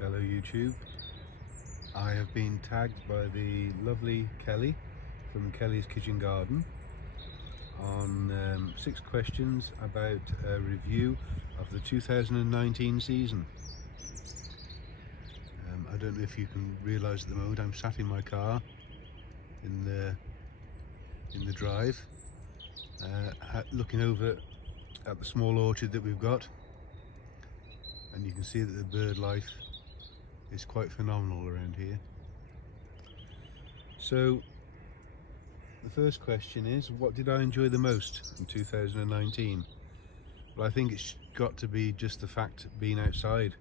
Hello YouTube. I have been tagged by the lovely Kelly from Kelly's Kitchen Garden on 6 questions about a review of the 2019 season. I don't know if you can realise at the moment I'm sat in my car in the drive looking over at the small orchard that we've got, and you can see that the bird life is quite phenomenal around here. So the first question is, what did I enjoy the most in 2019? Well, I think it's got to be just the fact of being outside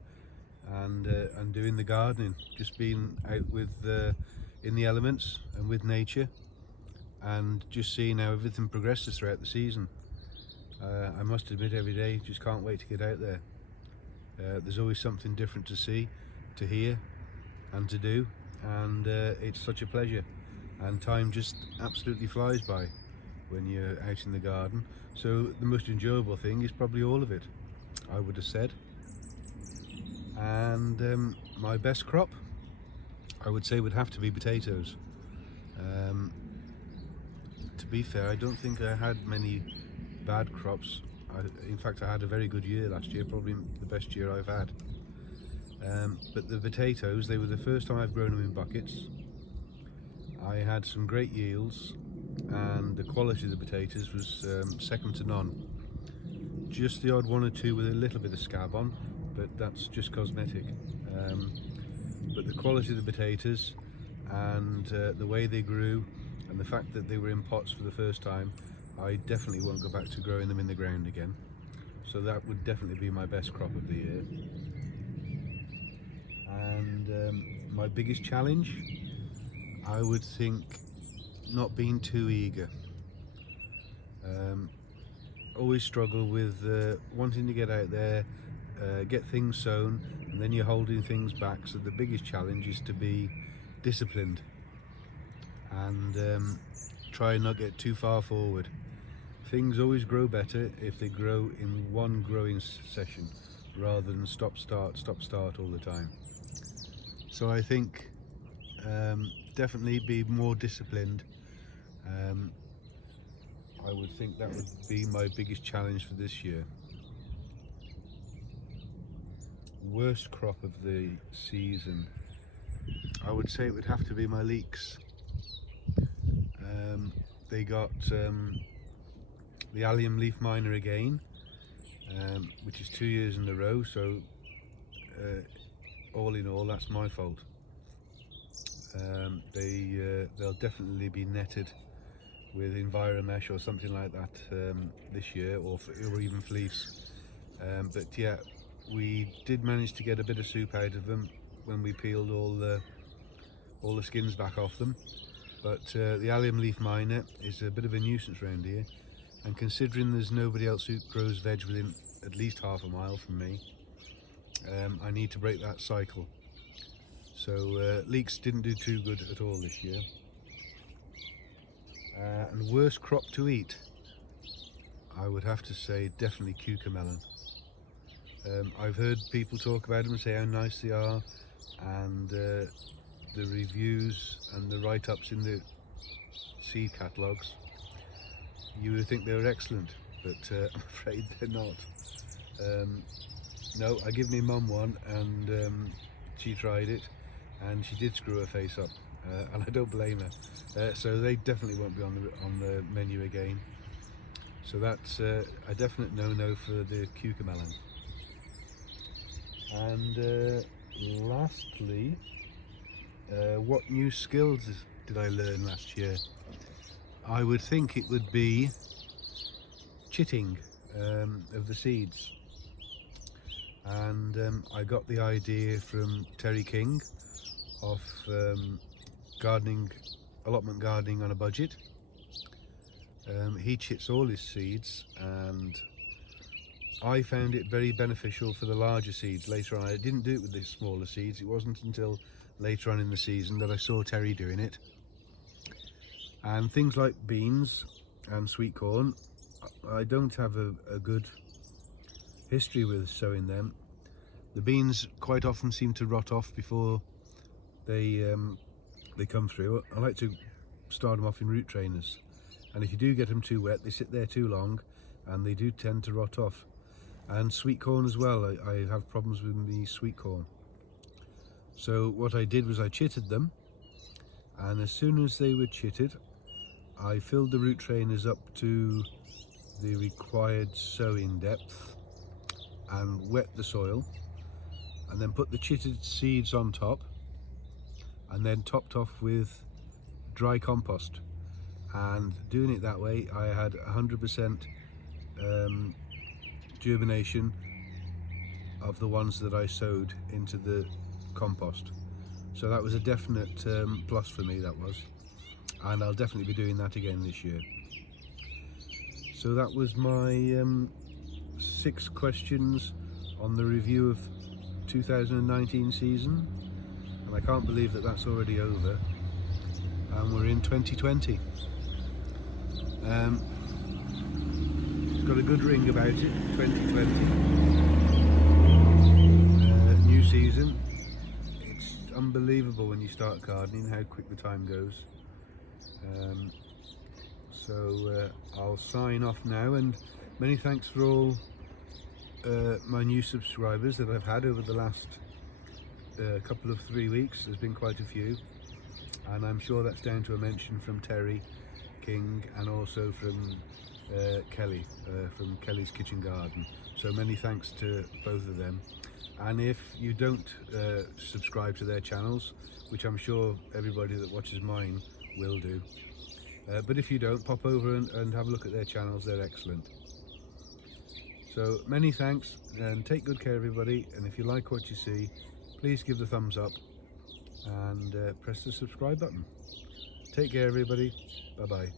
and doing the gardening, just being out with in the elements and with nature, and just seeing how everything progresses throughout the season. I must admit, every day just can't wait to get out there. There's always something different to see, to hear and to do, and it's such a pleasure, and time just absolutely flies by when you're out in the garden. So the most enjoyable thing is probably all of it, I would have said. And my best crop, I would say, would have to be potatoes. To be fair, I don't think I had many bad crops. In fact, I had a very good year last year, probably the best year I've had. But the potatoes, they were the first time I've grown them in buckets. I had some great yields, and the quality of the potatoes was second to none. Just the odd one or two with a little bit of scab on, but that's just cosmetic. But the quality of the potatoes and the way they grew, and the fact that they were in pots for the first time, I definitely won't go back to growing them in the ground again. So that would definitely be my best crop of the year. And my biggest challenge, I would think, not being too eager. Always struggle with wanting to get out there, get things sown, and then you're holding things back. So the biggest challenge is to be disciplined and try and not get too far forward. Things always grow better if they grow in one growing session rather than stop start all the time. So I think definitely be more disciplined. I would think that would be my biggest challenge for this year. Worst crop of the season, I would say it would have to be my leeks. They got the allium leaf miner again, which is 2 years in a row, so all in all, that's my fault. They'll definitely be netted with Enviromesh or something like that this year, or even fleece. But yeah, we did manage to get a bit of soup out of them when we peeled all the skins back off them. But the allium leaf miner is a bit of a nuisance around here, and considering there's nobody else who grows veg within at least half a mile from me, I need to break that cycle. So leeks didn't do too good at all this year. And worst crop to eat, I would have to say definitely cucamelon. I've heard people talk about them and say how nice they are, and the reviews and the write-ups in the seed catalogues, you would think they were excellent, but I'm afraid they're not. No, I gave my mum one, and she tried it, and she did screw her face up, and I don't blame her. So they definitely won't be on the menu again. So that's a definite no-no for the cucamelon. And lastly, what new skills did I learn last year? I would think it would be chitting of the seeds. And I got the idea from Terry King of allotment gardening on a budget. He chits all his seeds, and I found it very beneficial for the larger seeds later on. I didn't do it with the smaller seeds. It wasn't until later on in the season that I saw Terry doing it. And things like beans and sweet corn, I don't have a good history with sowing them. The beans quite often seem to rot off before they come through. I like to start them off in root trainers, and if you do get them too wet, they sit there too long and they do tend to rot off. And sweet corn as well, I have problems with the sweet corn. So what I did was I chitted them, and as soon as they were chitted, I filled the root trainers up to the required sowing depth and wet the soil, and then put the chitted seeds on top, and then topped off with dry compost. And doing it that way, I had 100% germination of the ones that I sowed into the compost. So that was a definite plus for me, that was, and I'll definitely be doing that again this year. So that was my 6 questions on the review of 2019 season, and I can't believe that that's already over and we're in 2020. It's got a good ring about it, 2020. New season. It's unbelievable when you start gardening how quick the time goes. So I'll sign off now, and many thanks for all my new subscribers that I've had over the last couple of 3 weeks. There's been quite a few, and I'm sure that's down to a mention from Terry King and also from Kelly from Kelly's Kitchen Garden. So many thanks to both of them. And if you don't subscribe to their channels, which I'm sure everybody that watches mine will do, but if you don't, pop over and have a look at their channels. They're excellent. So many thanks, and take good care everybody, and if you like what you see, please give the thumbs up and press the subscribe button. Take care everybody. Bye bye.